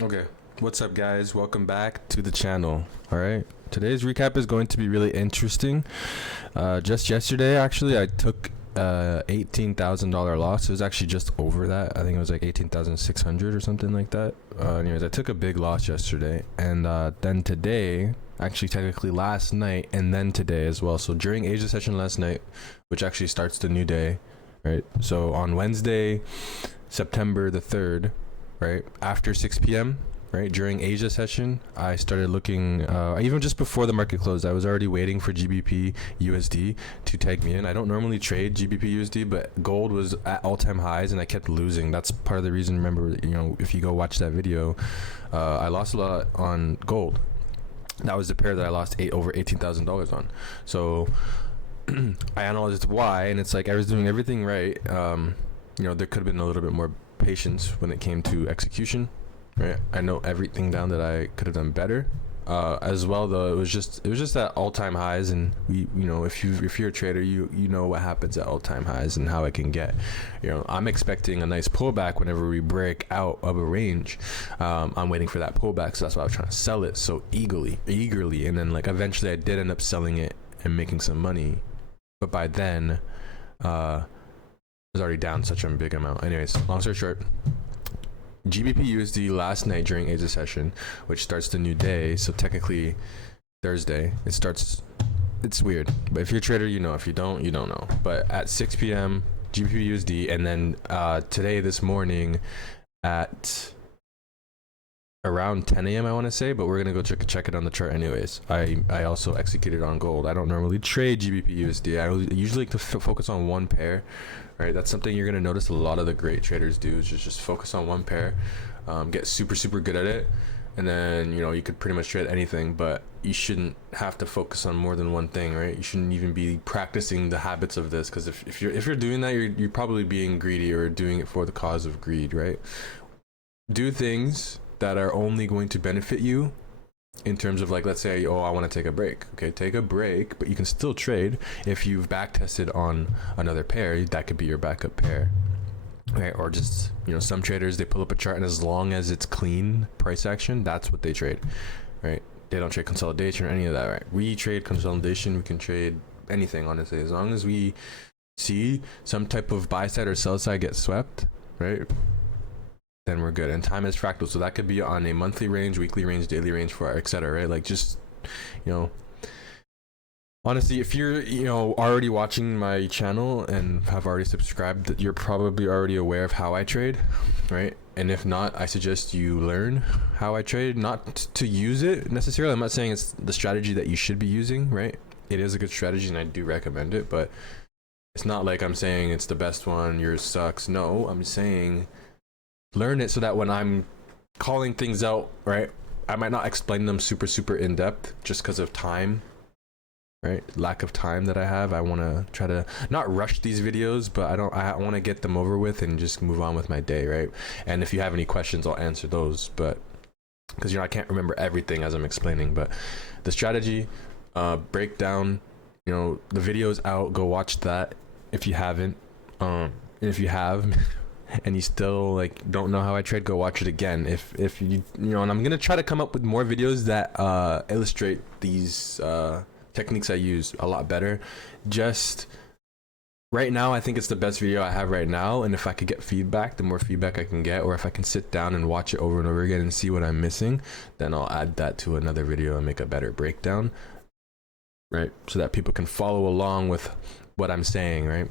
Okay, what's up, guys? Welcome back to the channel. All right, today's recap is going to be really interesting. Just yesterday, actually, I took $18,000 loss. It was actually just over that. I think it was like 18,600 or something like that. Anyways, I took a big loss yesterday, and then today, actually technically last night, and then today as well. So during Asia session last night, which actually starts the new day, right? So on Wednesday, September the 3rd, right after 6 p.m, right during Asia session, I started looking, even just before the market closed, I was already waiting for GBP USD to tag me in. I don't normally trade GBP USD, but gold was at all-time highs and I kept losing. That's part of the reason. Remember, if you go watch that video, I lost a lot on gold. That was the pair that I lost over $18,000 on. So I analyzed why, and it's like I was doing everything right. There could have been a little bit more patience when it came to execution, right? I know everything down that I could have done better. As well, though, it was just at all-time highs, and if you're a trader, you know what happens at all-time highs and how it can get. I'm expecting a nice pullback whenever we break out of a range. I'm waiting for that pullback, so that's why I was trying to sell it so eagerly, and then like eventually I did end up selling it and making some money, but by then, was already down such a big amount. Anyways, long story short, GBP USD last night during Asia session, which starts the new day, so technically Thursday, it's weird, but if you're a trader, you know. If you don't, you don't know. But at 6 p.m, GBP USD, and then today, this morning, at around 10 a.m, I want to say, but we're gonna go check it on the chart anyways. I also executed on gold. I don't normally trade GBP USD. I usually like to focus on one pair, right? That's something you're gonna notice a lot of the great traders do, is just focus on one pair, get super good at it, and then you could pretty much trade anything, but you shouldn't have to focus on more than one thing, right? You shouldn't even be practicing the habits of this, because if you're doing that, you're probably being greedy or doing it for the cause of greed, right? Do things that are only going to benefit you in terms of, like, let's say, oh, I want to take a break. Okay, take a break, but you can still trade. If you've back tested on another pair, that could be your backup pair, right? Or just, some traders, they pull up a chart, and as long as it's clean price action, that's what they trade, right? They don't trade consolidation or any of that, right? We trade consolidation. We can trade anything, honestly, as long as we see some type of buy side or sell side get swept, right? Then we're good. And time is fractal, so that could be on a monthly range, weekly range, daily range, for etc., right? Like, just honestly, if you're already watching my channel and have already subscribed, you're probably already aware of how I trade, right? And if not, I suggest you learn how I trade, not to use it necessarily. I'm not saying it's the strategy that you should be using, right? It is a good strategy and I do recommend it, but it's not like I'm saying it's the best one, yours sucks. No, I'm saying learn it so that when I'm calling things out, right, I might not explain them super in depth just because of time, right? Lack of time that I have. I want to try to not rush these videos, but I want to get them over with and just move on with my day, right? And if you have any questions, I'll answer those, but because I can't remember everything as I'm explaining. But the strategy breakdown, the video's out, go watch that if you haven't. And if you have and you still don't know how I trade, go watch it again. If you and I'm gonna try to come up with more videos that illustrate these techniques I use a lot better. Just right now, I think it's the best video I have right now, and if I could get feedback, the more feedback I can get, or if I can sit down and watch it over and over again and see what I'm missing, then I'll add that to another video and make a better breakdown, right? So that people can follow along with what I'm saying, right?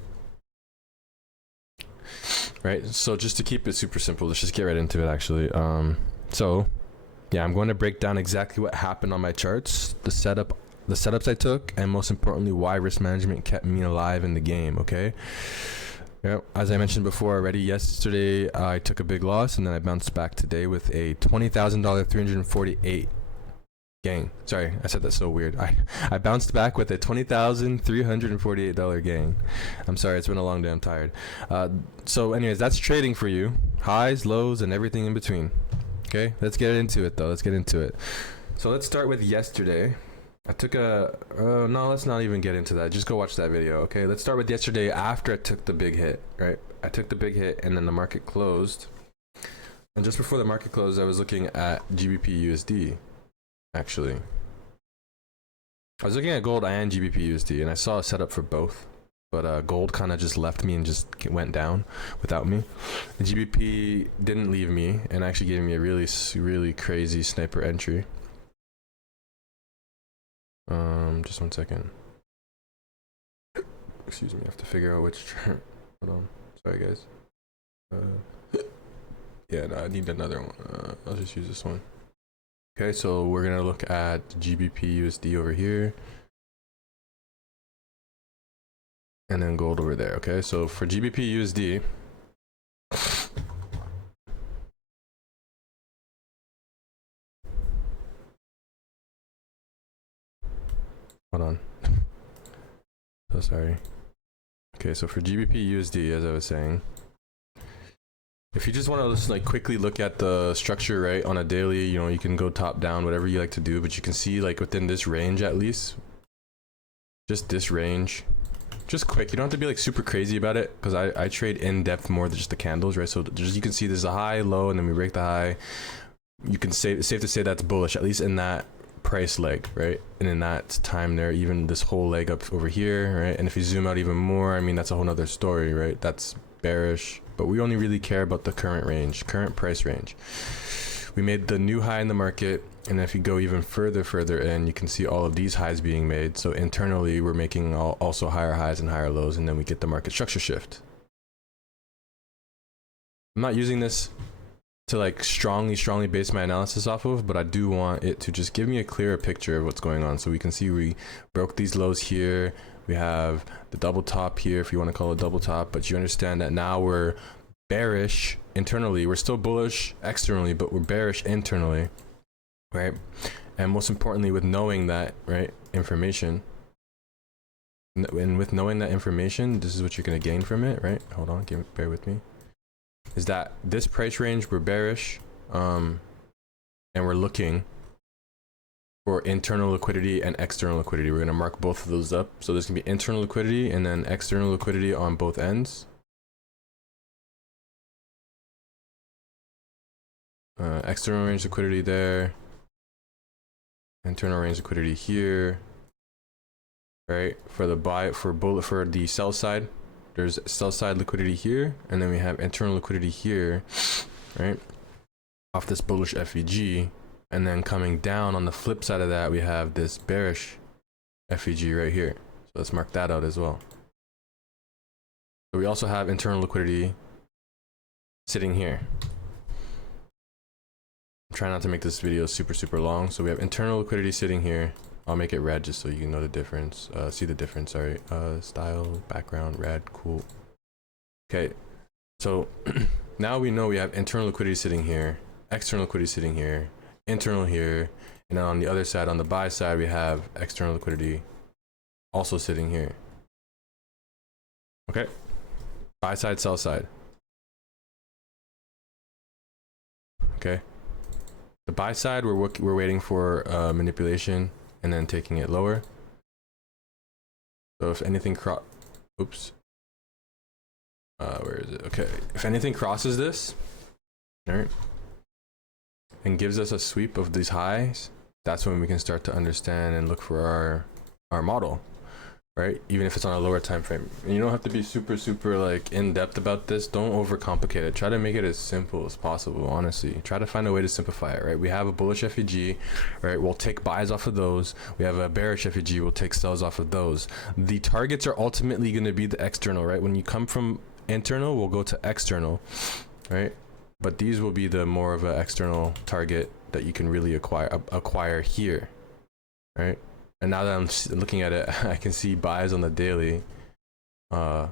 Right, so just to keep it super simple, let's just get right into it, actually. So yeah, I'm going to break down exactly what happened on my charts, the setups I took, and most importantly, why risk management kept me alive in the game. Okay, yeah, as I mentioned before already, yesterday I took a big loss, and then I bounced back today with a $20,000 348 gain. Sorry, I said that so weird. I bounced back with a $20,348 gain. I'm sorry, it's been a long day, I'm tired. So anyways, that's trading for you. Highs, lows, and everything in between. Okay, let's get into it though. Let's get into it. So let's start with yesterday. I took no, let's not even get into that. Just go watch that video, okay? Let's start with yesterday after I took the big hit, right? I took the big hit and then the market closed. And just before the market closed, I was looking at GBP USD. Actually, I was looking at gold and GBP USD, and I saw a setup for both. But gold kind of just left me and just went down without me. The GBP didn't leave me and actually gave me a really crazy sniper entry. Just 1 second. Excuse me, I have to figure out which chart. Hold on. Sorry, guys. Yeah, no, I need another one. I'll just use this one. Okay, so we're gonna look at GBP USD over here. And then gold over there. Okay, so for GBP USD, hold on. So sorry. Okay, so for GBP USD, as I was saying, if you just want to just like quickly look at the structure, right, on a daily, you know, you can go top down, whatever you like to do, but you can see like within this range at least, just this range, just quick. You don't have to be like super crazy about it, because I trade in depth more than just the candles, right? So just, you can see there's a high, low, and then we break the high. You can say it's safe to say that's bullish, at least in that price leg, right? And in that time there, even this whole leg up over here, right? And if you zoom out even more, I mean, that's a whole nother story, right? That's bearish, but we only really care about the current range, current price range. We made the new high in the market, and if you go even further in, you can see all of these highs being made. So internally, we're making also higher highs and higher lows, and then we get the market structure shift. I'm not using this to like strongly base my analysis off of, but I do want it to just give me a clearer picture of what's going on. So we can see we broke these lows here. We have the double top here, if you want to call it double top, but you understand that now we're bearish internally. We're still bullish externally, but we're bearish internally, right? And most importantly, with knowing that, right, information, and with knowing that information, this is what you're going to gain from it, right? Hold on, bear with me. Is that this price range, we're bearish, and we're looking for internal liquidity and external liquidity. We're going to mark both of those up. So there's going to be internal liquidity and then external liquidity on both ends. External range liquidity there. Internal range liquidity here. Right? For the sell side, there's sell side liquidity here, and then we have internal liquidity here, right? Off this bullish FEG. And then coming down on the flip side of that, we have this bearish FEG right here. So let's mark that out as well. So we also have internal liquidity sitting here. I'm trying not to make this video super long. So we have internal liquidity sitting here. I'll make it red just so you can know the difference. See the difference, sorry. Style, background, red, cool. Okay, so now we know we have internal liquidity sitting here, external liquidity sitting here, internal here, and then on the other side, on the buy side, we have external liquidity also sitting here. Okay, buy side, sell side. Okay, the buy side, we're waiting for manipulation and then taking it lower. So if anything oops, where is it? Okay, if anything crosses this, all right, and gives us a sweep of these highs, that's when we can start to understand and look for our model, right? Even if it's on a lower time frame. And you don't have to be super like in depth about this. Don't overcomplicate it. Try to make it as simple as possible, honestly. Try to find a way to simplify it, right? We have a bullish FEG, right? We'll take buys off of those. We have a bearish FEG, we'll take sells off of those. The targets are ultimately going to be the external, right? When you come from internal, we'll go to external, right? But these will be the more of an external target that you can really acquire here, right? And now that I'm looking at it, I can see buys on the daily off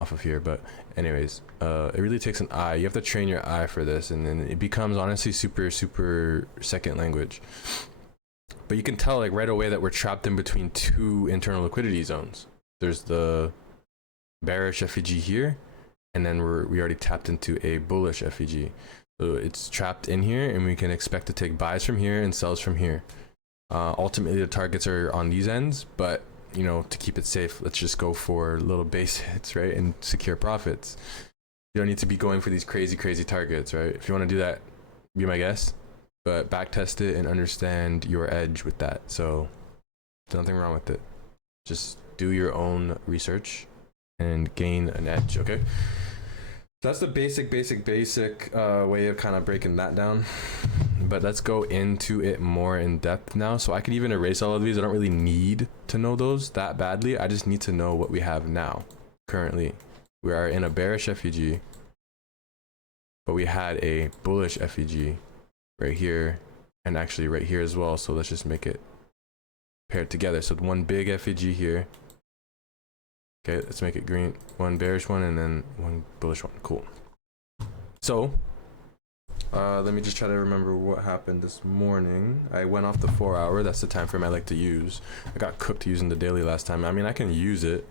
of here. But anyways, it really takes an eye. You have to train your eye for this, and then it becomes honestly super second language. But you can tell like right away that we're trapped in between two internal liquidity zones. There's the bearish FEG here, and then we already tapped into a bullish FEG. So it's trapped in here, and we can expect to take buys from here and sells from here. Ultimately, the targets are on these ends, but you know, to keep it safe, let's just go for little base hits, right, and secure profits. You don't need to be going for these crazy targets, right? If you want to do that, be my guess, but back test it and understand your edge with that. So there's nothing wrong with it. Just do your own research and gain an edge. Okay. That's the basic way of kind of breaking that down. But let's go into it more in depth now. So I could even erase all of these. I don't really need to know those that badly. I just need to know what we have now. Currently, we are in a bearish FEG, but we had a bullish FEG right here, and actually right here as well. So let's just make it paired together. So one big FEG here. Okay, let's make it green. One bearish one and then one bullish one. Cool. So, let me just try to remember what happened this morning. I went off the 4 hour. That's the time frame I like to use. I got cooked using the daily last time. I mean, I can use it,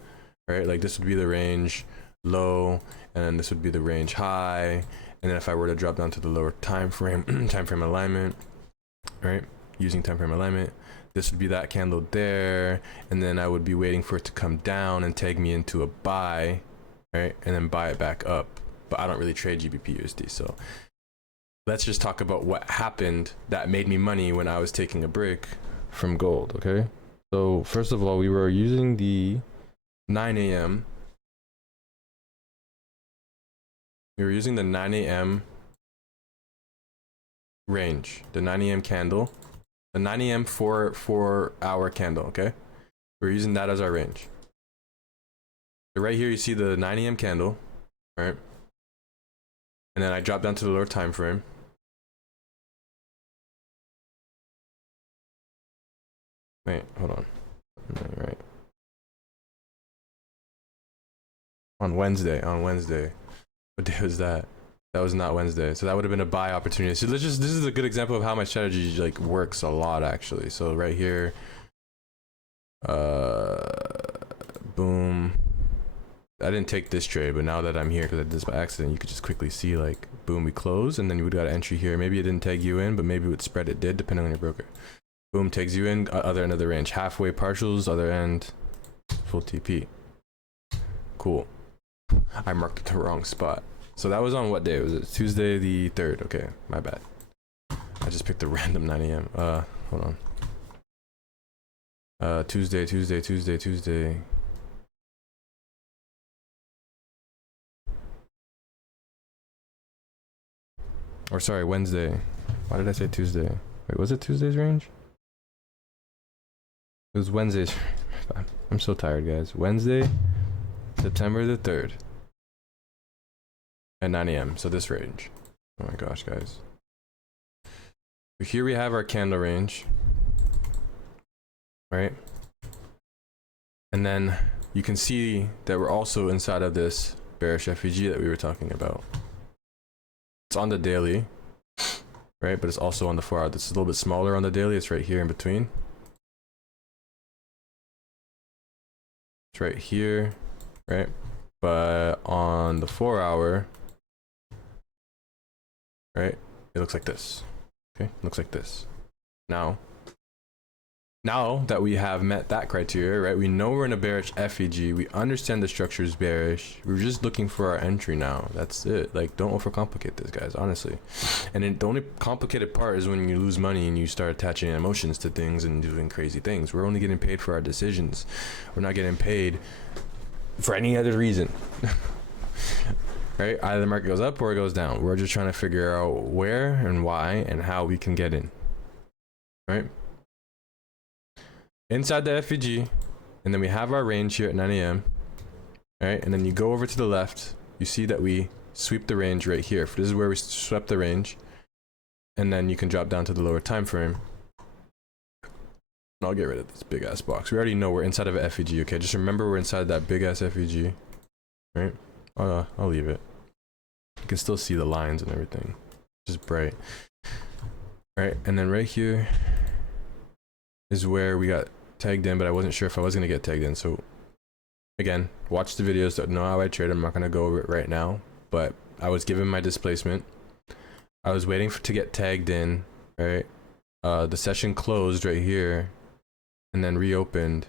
right? Like this would be the range low, and then this would be the range high. And then if I were to drop down to the lower time frame, time frame alignment, right? Using time frame alignment, this would be that candle there, and then I would be waiting for it to come down and tag me into a buy, right? And then buy it back up. But I don't really trade GBP USD, so let's just talk about what happened that made me money when I was taking a break from gold. Okay, so first of all, we were using the 9 a.m. We were using the 9 a.m. range, the 9 a.m. candle. The 9 a.m. 4 hour candle, okay? We're using that as our range. So right here, you see the 9 a.m. candle, right? And then I drop down to the lower time frame. Wait, hold on. Right. On Wednesday. What day was that? That was not Wednesday, so that would have been a buy opportunity. So this is a good example of how my strategy like works a lot actually. So right here, boom. I didn't take this trade, but now that I'm here because I did this by accident, you could just quickly see like boom, we close, and then you would got an entry here. Maybe it didn't tag you in, but maybe with spread it did, depending on your broker. Boom, tags you in, other end of the range, halfway partials, other end, full TP. Cool. I marked it the wrong spot. So that was on what day? Was it Tuesday the 3rd? Okay, my bad. I just picked a random 9 a.m. Hold on. Tuesday. Or sorry, Wednesday. Why did I say Tuesday? Wait, was it Tuesday's range? It was Wednesday's. I'm so tired, guys. Wednesday, September the 3rd. At 9 a.m. So this range. Oh my gosh, guys. So here we have our candle range, right? And then you can see that we're also inside of this bearish FEG that we were talking about. It's on the daily, right? But it's also on the 4 hour. This is a little bit smaller on the daily. It's right here in between. It's right here, right? But on the 4 hour, right, it looks like this. Okay, looks like this. Now that we have met that criteria, right, we know we're in a bearish FEG, we understand the structure is bearish, we're just looking for our entry now. That's it. Like, don't overcomplicate this, guys, honestly. And the only complicated part is when you lose money and you start attaching emotions to things and doing crazy things. We're only getting paid for our decisions. We're not getting paid for any other reason. Right? Either the market goes up or it goes down. We're just trying to figure out where and why and how we can get in. Right? Inside the FEG, and then we have our range here at 9 a.m. Right? And then you go over to the left, you see that we sweep the range right here. This is where we swept the range. And then you can drop down to the lower time frame. And I'll get rid of this big ass box. We already know we're inside of an FEG, okay? Just remember we're inside that big ass FEG. Right? I'll leave it. You can still see the lines and everything. Just bright. Right, and then right here is where we got tagged in, but I wasn't sure if I was gonna get tagged in. So again, watch the videos to know how I trade. I'm not gonna go over it right now, but I was given my displacement. I was waiting to get tagged in, right? The session closed right here and then reopened.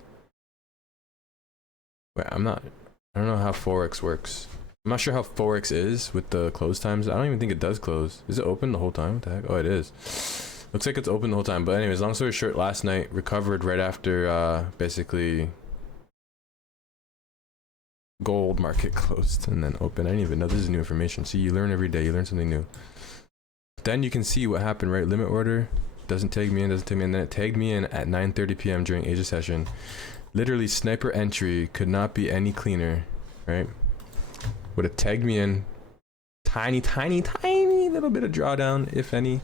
Wait, I don't know how Forex works. I'm not sure how Forex is with the close times. I don't even think it does close. Is it open the whole time? What the heck? Oh, it is. Looks like it's open the whole time. But anyways, long story short, last night recovered right after basically gold market closed and then open. I didn't even know this is new information. See, you learn every day. You learn something new. Then you can see what happened, right? Limit order doesn't tag me in, doesn't tag me in. Then it tagged me in at 9:30 p.m. during Asia session. Literally, sniper entry could not be any cleaner, right? Would have tagged me in, tiny little bit of drawdown, if any,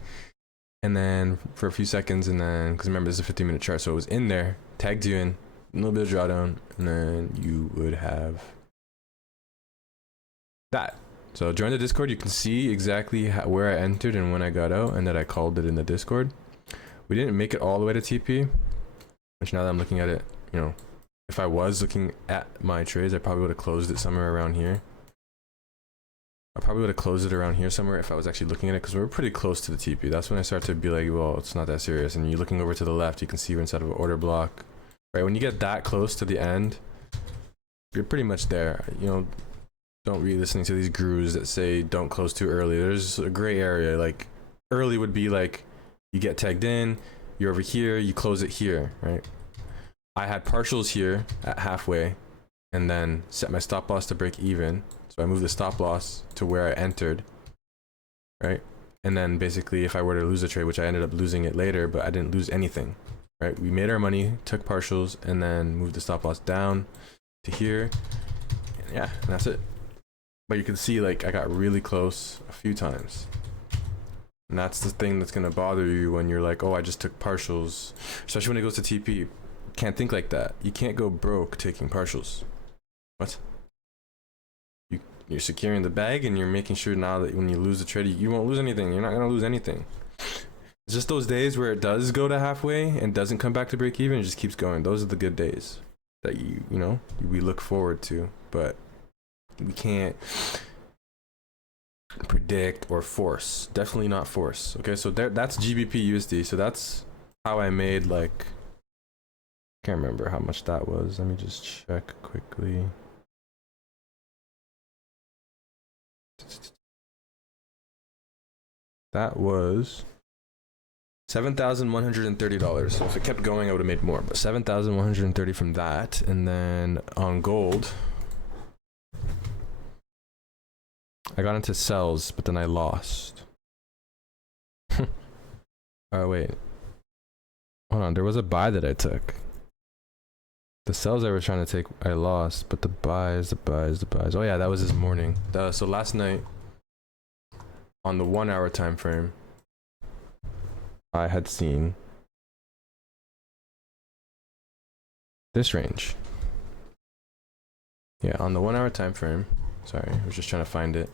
and then for a few seconds, and then, because remember this is a 15-minute chart, so it was in there, tagged you in, a little bit of drawdown, and then you would have that. So join the Discord. You can see exactly where I entered and when I got out, and that I called it in the Discord. We didn't make it all the way to TP, which now that I'm looking at it, you know, if I was looking at my trades, I probably would have closed it somewhere around here. I probably would have closed it around here somewhere if I was actually looking at it, because we were pretty close to the TP. That's when I start to be like, well, it's not that serious. And you're looking over to the left, you can see we're inside of an order block, right? When you get that close to the end, you're pretty much there. You know, don't be listening to these gurus that say don't close too early. There's a gray area. Like early would be like you get tagged in, you're over here, you close it here, right? I had partials here at halfway and then set my stop loss to break even. So I moved the stop loss to where I entered, right? And then basically if I were to lose a trade, which I ended up losing it later, but I didn't lose anything, right? We made our money, took partials, and then moved the stop loss down to here. And yeah, and that's it. But you can see like I got really close a few times. And that's the thing that's gonna bother you when you're like, oh, I just took partials. Especially when it goes to TP. You can't think like that. You can't go broke taking partials. What? You're securing the bag and you're making sure now that when you lose the trade, you won't lose anything. You're not gonna lose anything. It's just those days where it does go to halfway and doesn't come back to break even, it just keeps going. Those are the good days that you know, we look forward to, but we can't predict or force. Definitely not force. Okay, so that's GBP USD. So that's how I made, like, I can't remember how much that was. Let me just check quickly. That was $7,130. So if it kept going, I would have made more, but $7,130 from that. And then on gold, I got into sells, but then I lost. Oh, wait. Hold on, there was a buy that I took. The sells I was trying to take, I lost, but the buys. Oh yeah, that was this morning. So last night, on the 1 hour time frame, I had seen this range. Yeah, on the 1 hour time frame. Sorry, I was just trying to find it.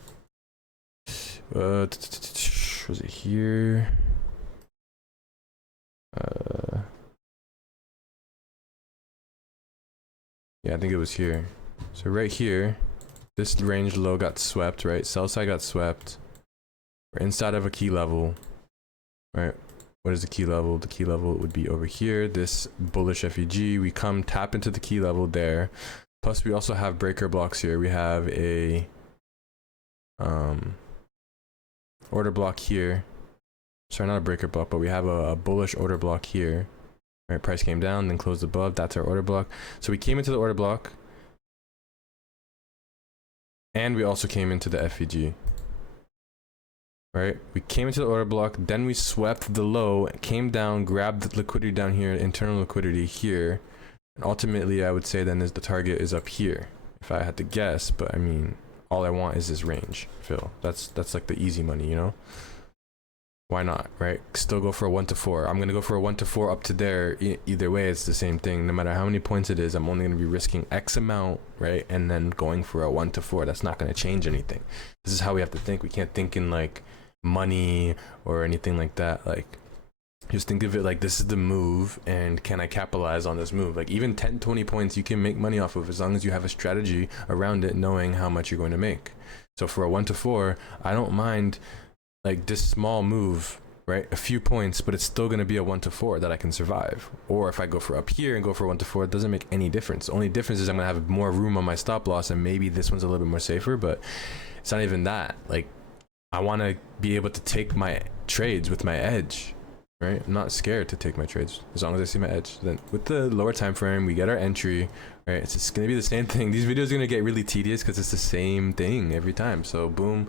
Was it here? Yeah, I think it was here. So right here, this range low got swept, right? Sell side got swept. We're inside of a key level, right? What is the key level? The key level would be over here, this bullish FEG. We come tap into the key level there. Plus we also have breaker blocks here. We have a order block here. Sorry, not a breaker block, but we have a bullish order block here. Right, price came down, then closed above. That's our order block. So we came into the order block, and we also came into the FEG. Right, we came into the order block, then we swept the low, came down, grabbed the liquidity down here, internal liquidity here, and ultimately I would say then is the target is up here, if I had to guess. But I mean, all I want is this range, Phil. That's like the easy money, you know? Why not, right? Still go for a 1 to 4. I'm gonna go for a 1 to 4 up to there. Either way, it's the same thing. No matter how many points it is, I'm only gonna be risking X amount, right? And then going for a 1 to 4. That's not gonna change anything. This is how we have to think. We can't think in like money or anything like that. Like, just think of it like this is the move, and can I capitalize on this move? Like even 10, 20 points you can make money off of, as long as you have a strategy around it, knowing how much you're going to make. So for a 1 to 4, I don't mind like this small move right? A few points, but it's still going to be a 1 to 4 that I can survive. Or if I go for up here and go for 1 to 4, it doesn't make any difference. The only difference is I'm going to have more room on my stop loss, and maybe this one's a little bit more safer, but it's not even that. Like, I want to be able to take my trades with my edge, right? I'm not scared to take my trades as long as I see my edge. Then with the lower time frame, we get our entry, right? It's just going to be the same thing. These videos are going to get really tedious because it's the same thing every time. So boom,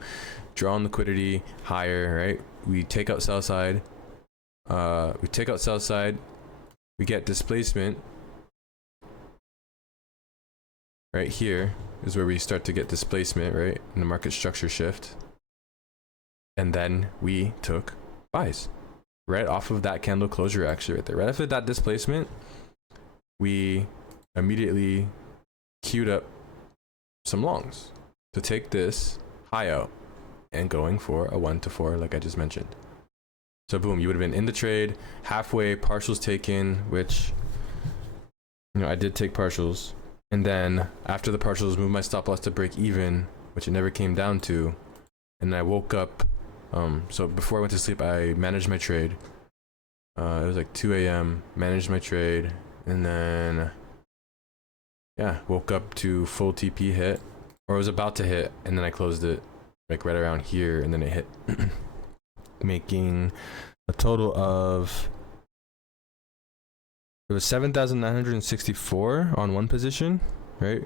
draw on liquidity higher, right? We take out sell side, we get displacement. Right here is where we start to get displacement, right? In the market structure shift. And then we took buys right off of that candle closure, actually right there. Right after that displacement, we immediately queued up some longs to take this high out and going for a 1 to 4 like I just mentioned. So boom, you would have been in the trade, halfway, partials taken, which, you know, I did take partials. And then after the partials, moved my stop loss to break even, which it never came down to. And I woke up, so before I went to sleep, I managed my trade. It was like 2 a.m., managed my trade, and then, yeah, woke up to full TP hit, or I was about to hit, and then I closed it like right around here, and then it hit, making a total of, it was 7,964 on one position, right?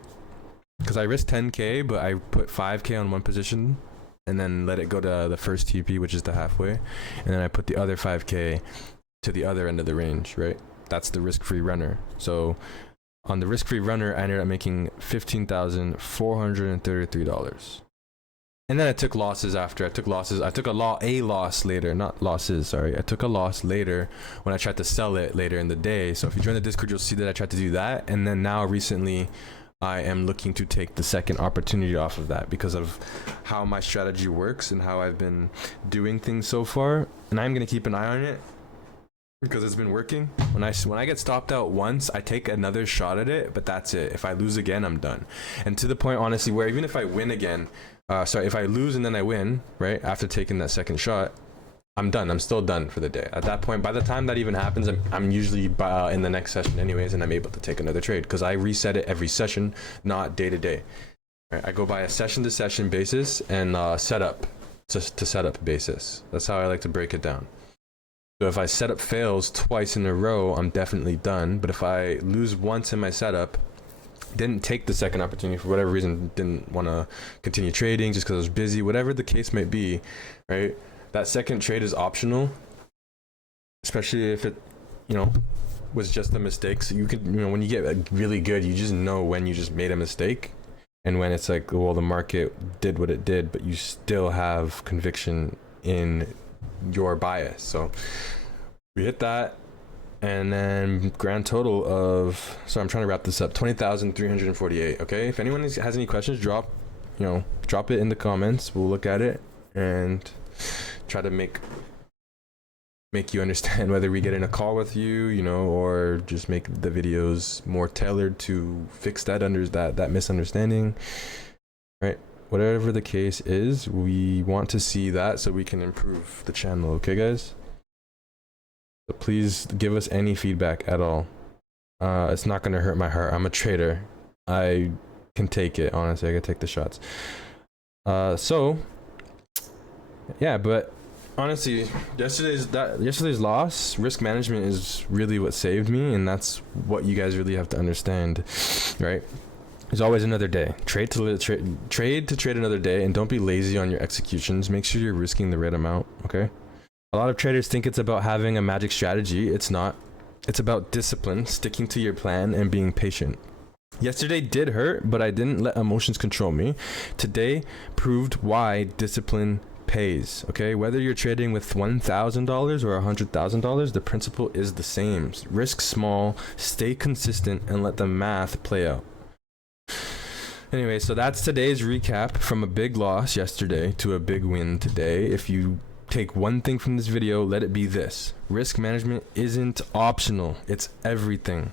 Because I risked 10K, but I put 5K on one position and then let it go to the first TP, which is the halfway. And then I put the other 5K to the other end of the range, right? That's the risk-free runner. So on the risk-free runner, I ended up making $15,433. And then I took losses after. I took a loss later, not losses, sorry. I took a loss later when I tried to sell it later in the day. So if you join the Discord, you'll see that I tried to do that. And then now recently, I am looking to take the second opportunity off of that because of how my strategy works and how I've been doing things so far. And I'm going to keep an eye on it because it's been working. When I get stopped out once, I take another shot at it, but that's it. If I lose again, I'm done. And to the point, honestly, where even if I win again, if I lose and then I win, right, after taking that second shot, I'm done. I'm still done for the day. At that point, by the time that even happens, I'm usually in the next session anyways, and I'm able to take another trade because I reset it every session, not day to day. Right, I go by a session to session basis and setup to setup basis. That's how I like to break it down. So if I setup fails twice in a row, I'm definitely done. But if I lose once in my setup, didn't take the second opportunity for whatever reason, didn't want to continue trading just because I was busy, whatever the case might be, right? That second trade is optional, especially if it, you know, was just a mistake. So you could, you know, when you get really good, you just know when you just made a mistake and when it's like, well, the market did what it did, but you still have conviction in your bias. So we hit that. And then grand total of, so I'm trying to wrap this up, 20,348. Okay, if anyone has any questions, drop it in the comments. We'll look at it and try to make you understand whether we get in a call with you, you know, or just make the videos more tailored to fix that that misunderstanding, right? Whatever the case is, we want to see that so we can improve the channel. Okay, guys? So please give us any feedback at all. It's not going to hurt my heart. I'm a trader. I can take it. Honestly, I can take the shots. So yeah, but honestly, yesterday's loss, risk management is really what saved me, and that's what you guys really have to understand, right? There's always another day. Trade to trade another day, and don't be lazy on your executions. Make sure you're risking the right amount. Okay. A lot of traders think it's about having a magic strategy. It's not. It's about discipline, sticking to your plan, and being patient. Yesterday did hurt, but I didn't let emotions control me. Today proved why discipline pays. Okay, whether you're trading with $1,000 or $100,000, the principle is the same. Risk small, stay consistent, and let the math play out. Anyway, so that's today's recap from a big loss yesterday to a big win today. If you take one thing from this video, let it be this: risk management isn't optional, it's everything.